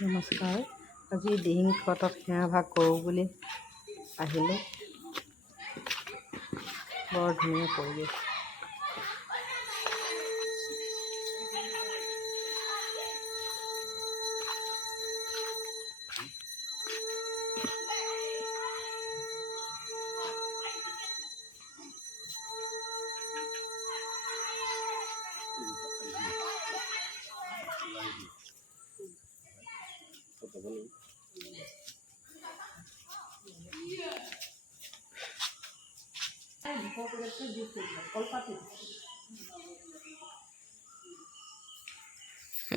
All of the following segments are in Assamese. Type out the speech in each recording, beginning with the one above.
নমস্কাৰ। আজি দিহিং ঘৰতক সেৱা ভাগ কৰোঁ বুলি আহিলোঁ। বৰ ধুনীয়া পৰিৱেশ।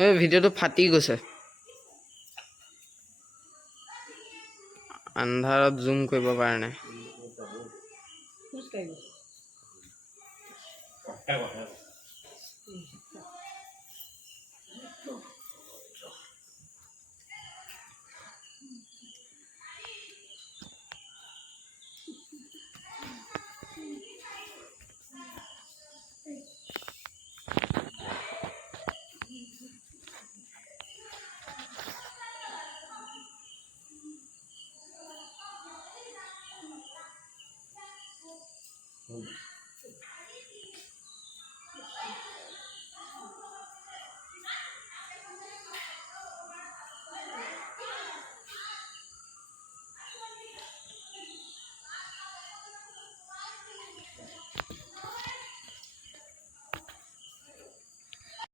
এই ভিডিঅ'টো ফাটি গৈছে, আন্ধাৰত জুম কৰিব পৰা নাই।